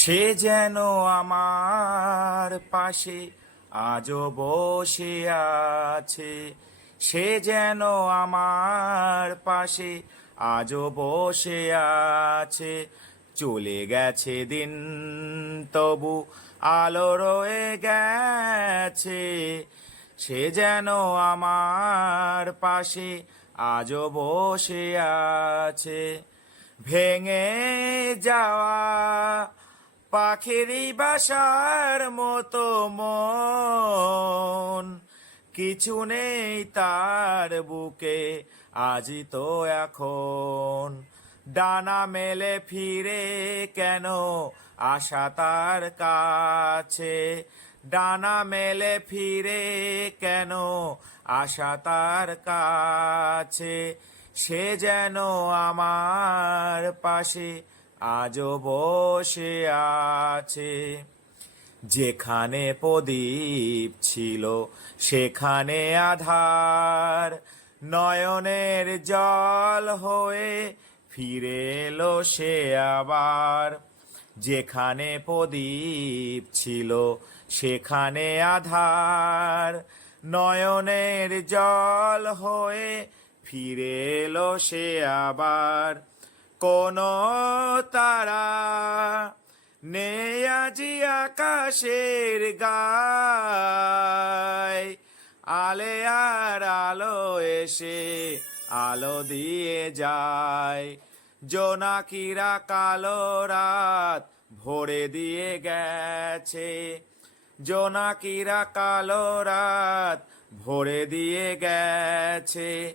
সে যেন আমার পাশে আজও বসে আছে। সে যেন আমার পাশে আজও বসে আছে। চলে গেছে দিন, তবু আলো রয়ে গেছে। সে যেন আমার পাশে আজও বসে আছে। ভেঙে যাওয়া পাখিরই বাসার মতো মন। কিছু নেই তার বুকে আজই তো এখন। ডানা মেলে ফিরে কেন আশা তার কাছে? ডানা মেলে ফিরে কেন আশা তার কাছে? সে যেন আমার পাশে আজও বসে আছে। যেখানে প্রদীপ ছিল, সেখানে আধার নয়নের জল হয়ে ফিরে এলো সে আবার। যেখানে প্রদীপ ছিল, সেখানে আধার নয়নের জল হয়ে ফিরে এলো সে আবার। কোন তারা নেই আজি আকাশের গায়। আলে আর আলো এসে আলো দিয়ে যায়। জোনাকিরা কালো রাত ভরে দিয়ে গেছে। জোনাকিরা কালো রাত ভরে দিয়ে গেছে।